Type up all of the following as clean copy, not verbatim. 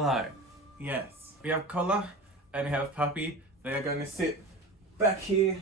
Hello. Yes. We have Kola and we have Puppy. They are going to sit back here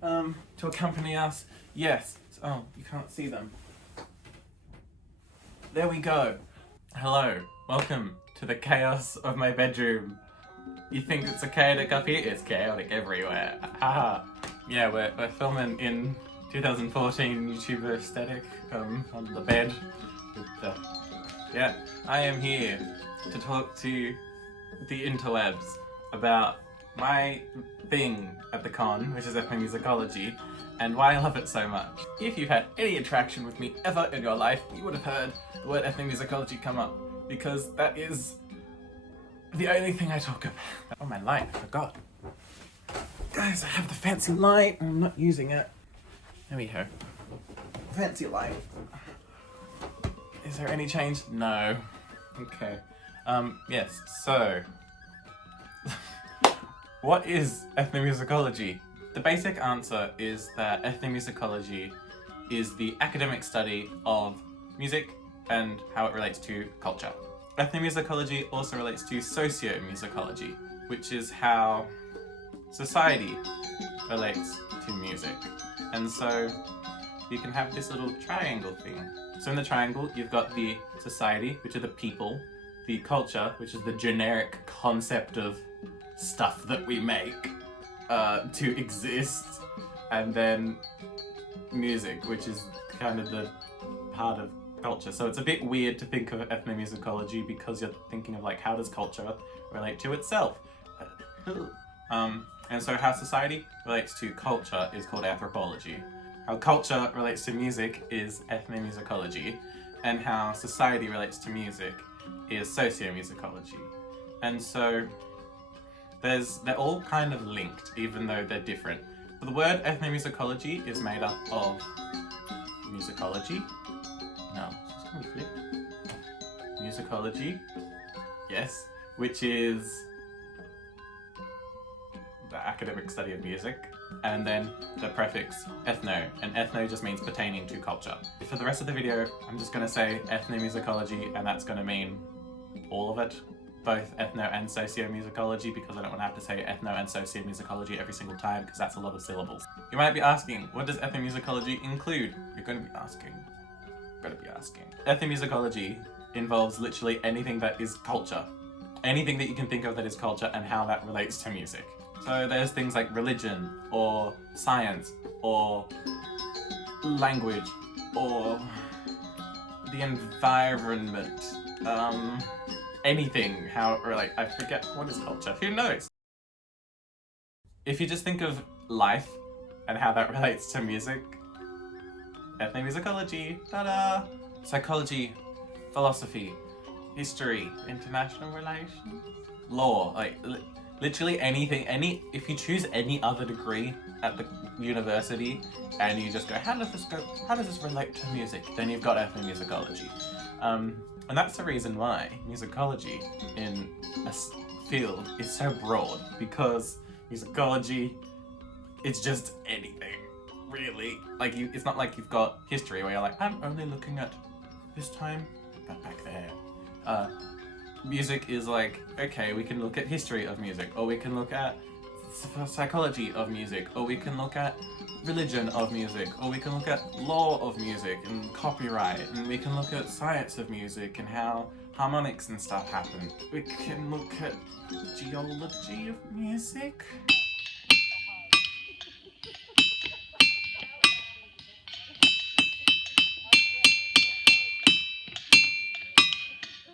to accompany us. Yes. Oh, you can't see them. There we go. Hello. Welcome to the chaos of my bedroom. You think it's a chaotic up here? It's chaotic everywhere. Haha. Yeah, we're filming in 2014 YouTuber aesthetic on the bed. Yeah, I am here to talk to the interwebs about my thing at the con, which is ethnomusicology, and why I love it so much. If you've had any interaction with me ever in your life, you would have heard the word ethnomusicology come up, because that is the only thing I talk about. Oh, my light, I forgot. Guys, I have the fancy light, and I'm not using it. There we go. Fancy light. Is there any change? No. Okay. Yes, so... what is ethnomusicology? The basic answer is that ethnomusicology is the academic study of music and how it relates to culture. Ethnomusicology also relates to sociomusicology, which is how society relates to music. And so you can have this little triangle thing. So in the triangle, you've got the society, which are the people, the culture, which is the generic concept of stuff that we make to exist, and then music, which is kind of the part of culture. So it's a bit weird to think of ethnomusicology because you're thinking of like, how does culture relate to itself? And so how society relates to culture is called anthropology. How culture relates to music is ethnomusicology, and how society relates to music is sociomusicology. And so they're all kind of linked, even though they're different. So the word ethnomusicology is made up of musicology. No, it's just gonna be flipped. Musicology, yes, which is the academic study of music, and then the prefix ethno, and ethno just means pertaining to culture. For the rest of the video, I'm just going to say ethnomusicology, and that's going to mean all of it, both ethno and sociomusicology, because I don't want to have to say ethno and sociomusicology every single time, because that's a lot of syllables. You might be asking, what does ethnomusicology include? You're going to be asking. Ethnomusicology involves literally anything that is culture. Anything that you can think of that is culture and how that relates to music. So there's things like religion, or science, or language, or the environment, anything, how, or like, I forget, what is culture? Who knows? If you just think of life and how that relates to music, ethnomusicology, ta-da! Psychology, philosophy, history, international relations, law, like, literally anything, if you choose any other degree at the university and you just go, how does this relate to music? Then you've got ethnomusicology. And that's the reason why musicology in a field is so broad, because musicology, it's just anything, really. Like, it's not like you've got history where you're like, I'm only looking at this time, but back there. Music is like, okay, we can look at history of music, or we can look at psychology of music, or we can look at religion of music, or we can look at law of music and copyright, and we can look at science of music and how harmonics and stuff happen. We can look at geology of music.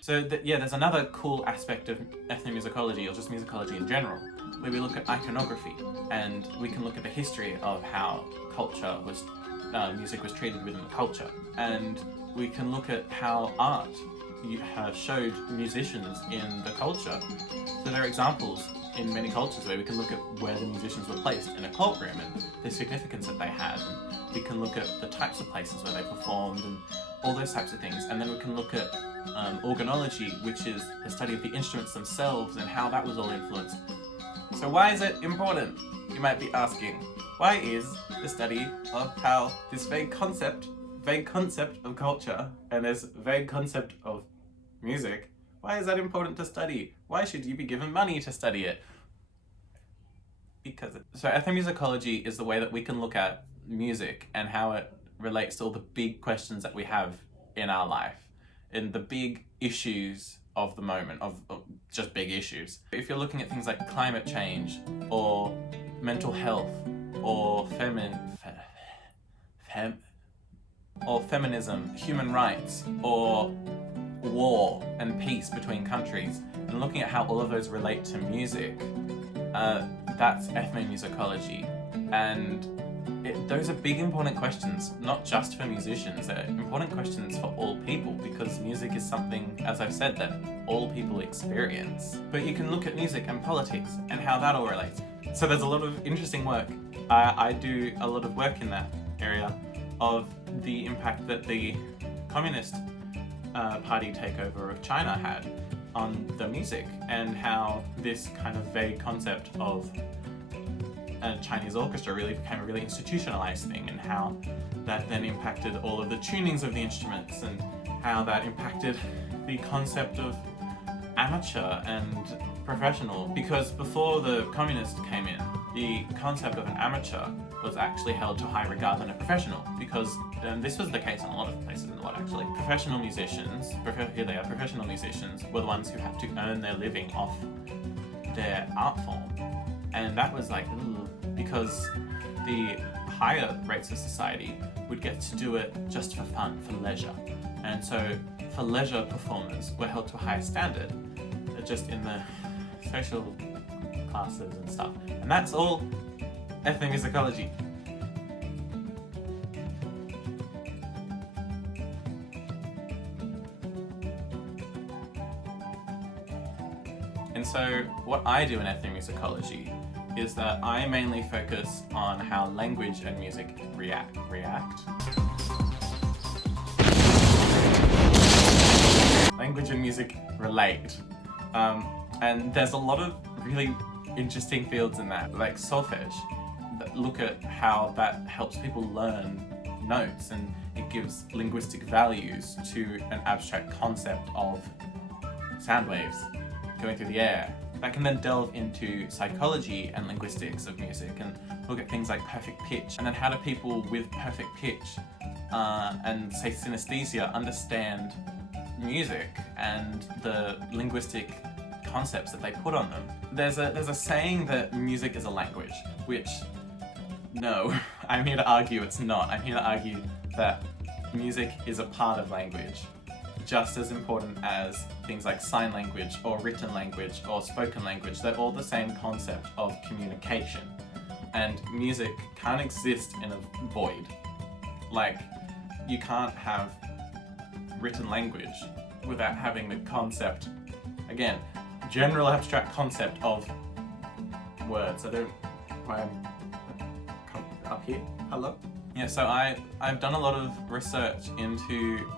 So yeah, there's another cool aspect of ethnomusicology, or just musicology in general, where we look at iconography, and we can look at the history of how culture was, music was treated within the culture, and we can look at how art showed musicians in the culture. So there are examples in many cultures where we can look at where the musicians were placed in a courtroom and the significance that they had. And we can look at the types of places where they performed and all those types of things. And then we can look at organology, which is the study of the instruments themselves and how that was all influenced. So why is it important? You might be asking. Why is the study of how this vague concept of culture and this vague concept of music, Why is that important to study? Why should you be given money to study it? So ethnomusicology is the way that we can look at music and how it relates to all the big questions that we have in our life, in the big issues of the moment, of just big issues. If you're looking at things like climate change, or mental health, or feminism, human rights, or war and peace between countries, and looking at how all of those relate to music, that's ethnomusicology. And those are big important questions, not just for musicians, they're important questions for all people, because music is something, as I've said, that all people experience. But you can look at music and politics and how that all relates. So there's a lot of interesting work. I do a lot of work in that area of the impact that the Communist Party takeover of China had on the music, and how this kind of vague concept of a Chinese orchestra really became a really institutionalized thing, and how that then impacted all of the tunings of the instruments, and how that impacted the concept of amateur and professional. Because before the communists came in, the concept of an amateur was actually held to higher regard than a professional, because this was the case in a lot of places, actually. Professional musicians, professional musicians were the ones who had to earn their living off their art form. And that was like, because the higher rates of society would get to do it just for fun, for leisure. And so for leisure performers were held to a higher standard, just in the social classes and stuff. And that's all ethnomusicology. And so what I do in ethnomusicology is that I mainly focus on how language and music react. Language and music relate. And there's a lot of really interesting fields in that, like solfege, that look at how that helps people learn notes, and it gives linguistic values to an abstract concept of sound waves going through the air. That can then delve into psychology and linguistics of music and look at things like perfect pitch, and then how do people with perfect pitch and say synesthesia understand music and the linguistic concepts that they put on them. There's a saying that music is a language, which, no, I'm here to argue it's not. I'm here to argue that music is a part of language, just as important as things like sign language or written language or spoken language. They're all the same concept of communication. And music can't exist in a void. Like, you can't have written language without having the concept, again, general abstract concept of words. I don't, why I'm up here, hello? Yeah, so I've done a lot of research into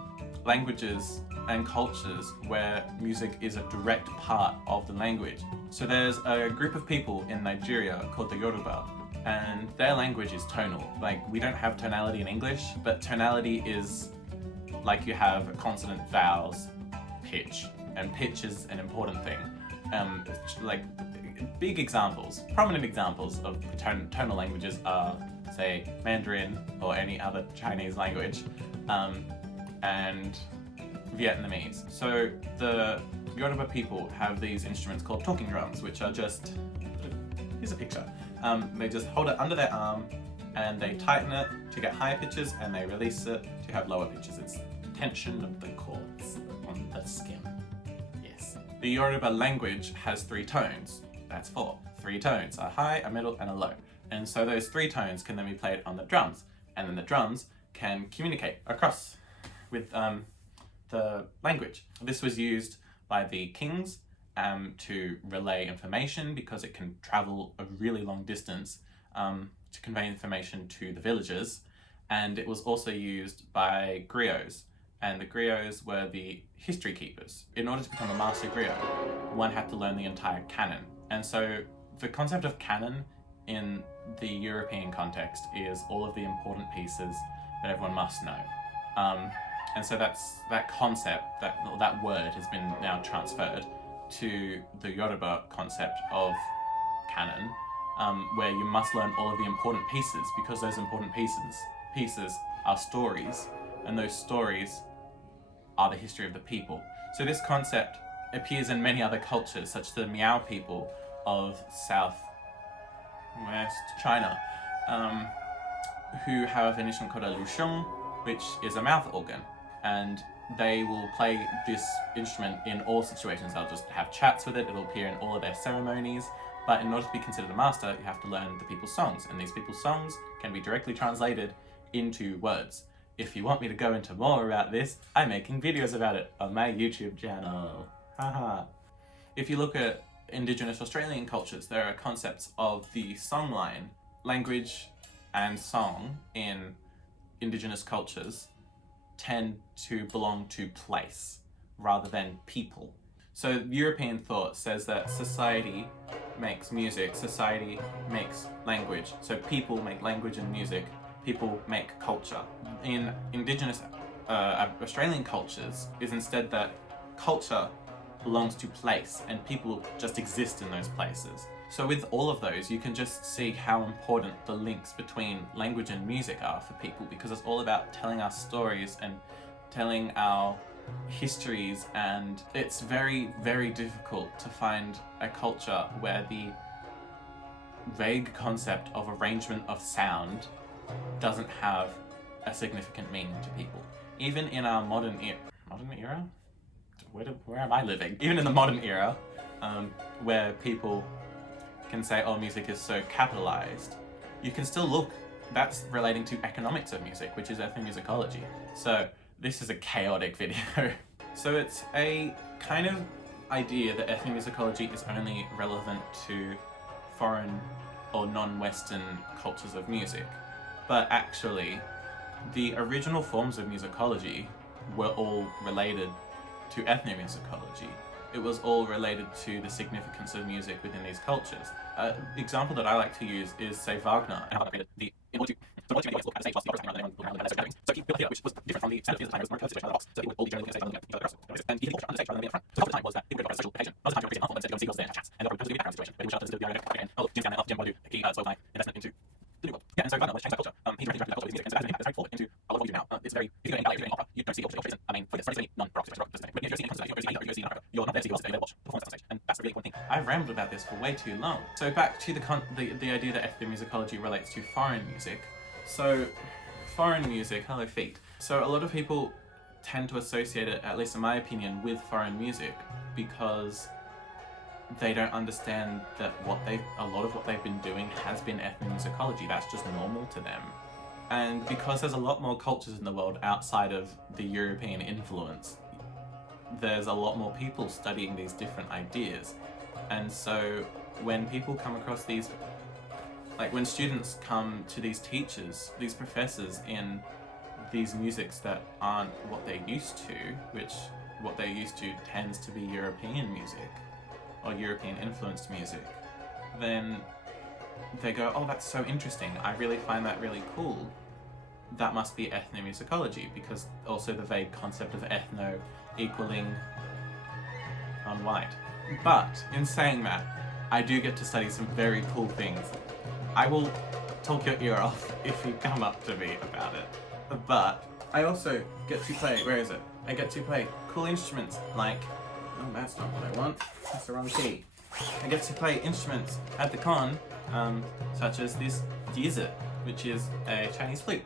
languages and cultures where music is a direct part of the language. So there's a group of people in Nigeria called the Yoruba, and their language is tonal. Like, we don't have tonality in English, but tonality is like you have consonant, vowels, pitch, and pitch is an important thing. Like, big examples, prominent examples of tonal languages are, say, Mandarin or any other Chinese language, and Vietnamese. So the Yoruba people have these instruments called talking drums, which are just, here's a picture. They just hold it under their arm and they tighten it to get higher pitches, and they release it to have lower pitches. It's tension of the chords on the skin. Yes. The Yoruba language has 3 tones. That's 4. 3 tones, a high, a middle, and a low. And so those 3 tones can then be played on the drums, and then the drums can communicate across with the language. This was used by the kings to relay information, because it can travel a really long distance to convey information to the villagers. And it was also used by griots, and the griots were the history keepers. In order to become a master griot, one had to learn the entire canon. And so the concept of canon in the European context is all of the important pieces that everyone must know. And so that concept, that word has been now transferred to the Yoruba concept of canon, where you must learn all of the important pieces, because those important pieces are stories, and those stories are the history of the people. So this concept appears in many other cultures, such as the Miao people of southwest China, who have an instrument called a lusheng, which is a mouth organ, and they will play this instrument in all situations. They'll just have chats with it, it'll appear in all of their ceremonies, but in order to be considered a master, you have to learn the people's songs, and these people's songs can be directly translated into words. If you want me to go into more about this, I'm making videos about it on my YouTube channel. Haha. If you look at Indigenous Australian cultures, there are concepts of the songline. Language and song in Indigenous cultures tend to belong to place rather than people. So European thought says that society makes music, society makes language. So people make language and music, people make culture. In Indigenous Australian cultures is instead that culture belongs to place and people just exist in those places. So with all of those, you can just see how important the links between language and music are for people, because it's all about telling our stories and telling our histories, and it's very, very difficult to find a culture where the vague concept of arrangement of sound doesn't have a significant meaning to people. Even in our modern era? Where am I living? Even in the modern era, where people can say, oh, music is so capitalized, you can still look, that's relating to economics of music, which is ethnomusicology. So this is a chaotic video. So it's a kind of idea that ethnomusicology is only relevant to foreign or non-Western cultures of music. But actually, the original forms of musicology were all related to ethnomusicology. It was all related to the significance of music within these cultures. An example that I like to use is, say, Wagner, and how that created in order to make the look at the stage, so he built a theatre which was different from the standard theatre at the time. It was more positioned on the box, so he would all be generally on the stage rather than the across. And he didn't on the stage rather than the front. So half the time was that he would go on a social occasion. Most of the time he was creating an and go and see what's there and have chats. And there would be a background situation, but he would show up to the and oh, look, Jim's down there, Jim Badu, he spoke my investment into the new world. Yeah, and so Wagner was changing that culture. He directly that culture with music, and so that's very forward into a lot of what we do now. It's very, if you go in ballet, if you go in opera, you don't see opera. I mean, for any non-rock, rock, but if you're seeing concerts, you're seeing opera, you're not there to see you're watch performance on stage, and that's the really important thing. I've rambled about this for way too long. So back to the idea that ethnomusicology relates to foreign music. So foreign music, hello feet. So a lot of people tend to associate it, at least in my opinion, with foreign music because they don't understand that a lot of what they've been doing has been ethnomusicology. That's just normal to them. And because there's a lot more cultures in the world outside of the European influence, there's a lot more people studying these different ideas. And so when people come across these, like when students come to these teachers, these professors in these musics that aren't what they're used to, which what they're used to tends to be European music or European influenced music, then they go, oh, that's so interesting. I really find that really cool. That must be ethnomusicology, because also the vague concept of ethno equaling non-white. But in saying that, I do get to study some very cool things. I will talk your ear off if you come up to me about it. But I also get to play, where is it? I get to play cool instruments like, oh, that's not what I want. That's the wrong key. I get to play instruments at the con, such as this dizi, which is a Chinese flute.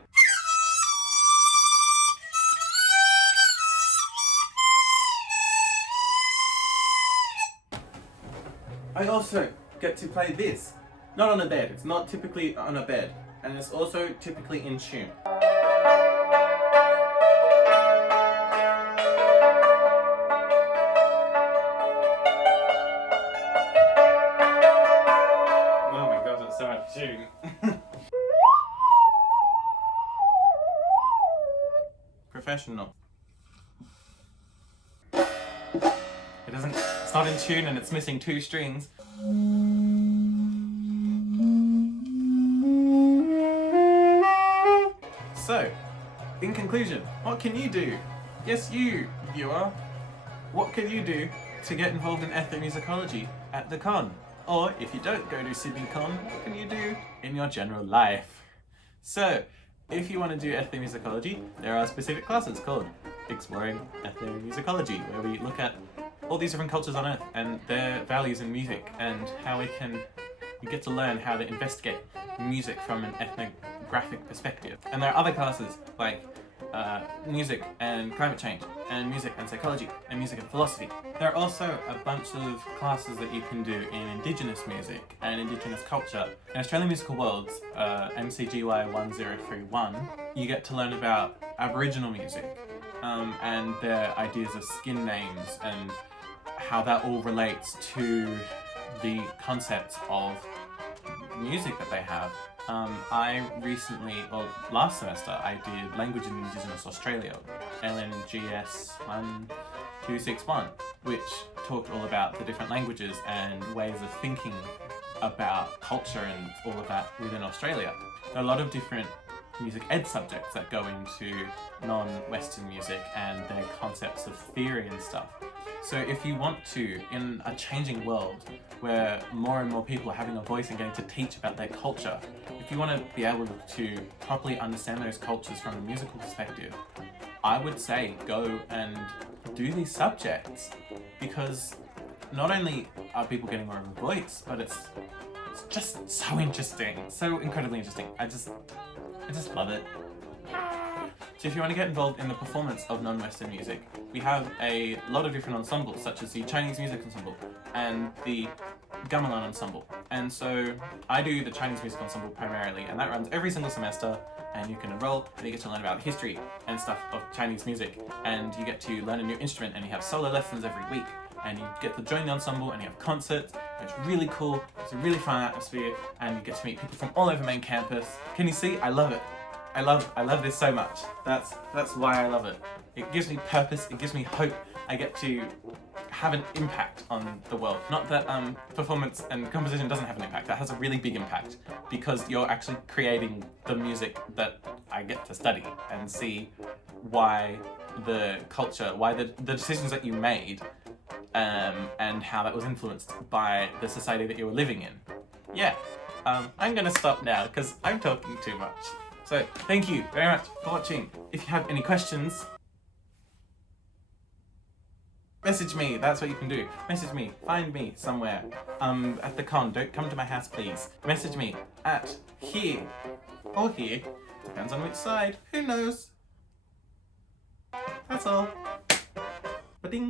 I also get to play this. Not on a bed, it's not typically on a bed, and it's also typically in tune. Oh my god, it's so out of tune. Professional. It's not in tune and it's missing 2 strings. So, in conclusion, what can you do Yes, you, viewer. What can you do to get involved in ethnomusicology at the con? Or if you don't go to Sydney Con, what can you do in your general life? So, if you want to do ethnomusicology, there are specific classes called Exploring Ethnomusicology, where we look at all these different cultures on Earth and their values in music and how we get to learn how to investigate music from an ethnographic perspective. And there are other classes like music and climate change, and music and psychology, and music and philosophy. There are also a bunch of classes that you can do in Indigenous music and Indigenous culture. In Australian Musical Worlds, MCGY 1031, you get to learn about Aboriginal music and their ideas of skin names and how that all relates to the concepts of music that they have. I recently, well, last semester, I did Language in Indigenous Australia, LNGS 1261, which talked all about the different languages and ways of thinking about culture and all of that within Australia. There are a lot of different music ed subjects that go into non-Western music and their concepts of theory and stuff. So if you want to, in a changing world where more and more people are having a voice and getting to teach about their culture, if you want to be able to properly understand those cultures from a musical perspective, I would say go and do these subjects, because not only are people getting more of a voice, but it's just so interesting, so incredibly interesting. I just love it. So if you want to get involved in the performance of non-Western music, we have a lot of different ensembles, such as the Chinese Music Ensemble and the Gamelan Ensemble. And so I do the Chinese Music Ensemble primarily, and that runs every single semester, and you can enroll and you get to learn about the history and stuff of Chinese music, and you get to learn a new instrument, and you have solo lessons every week, and you get to join the ensemble and you have concerts. It's really cool, it's a really fun atmosphere, and you get to meet people from all over main campus. Can you see? I love it. I love this so much. That's why I love it. It gives me purpose, it gives me hope. I get to have an impact on the world. Not that performance and composition doesn't have an impact. That has a really big impact, because you're actually creating the music that I get to study and see why the culture, why the decisions that you made and how that was influenced by the society that you were living in. Yeah, I'm gonna stop now because I'm talking too much. So thank you very much for watching. If you have any questions, message me. That's what you can do. Message me. Find me somewhere at the con. Don't come to my house, please. Message me at here or here. Depends on which side. Who knows? That's all. Ba-ding.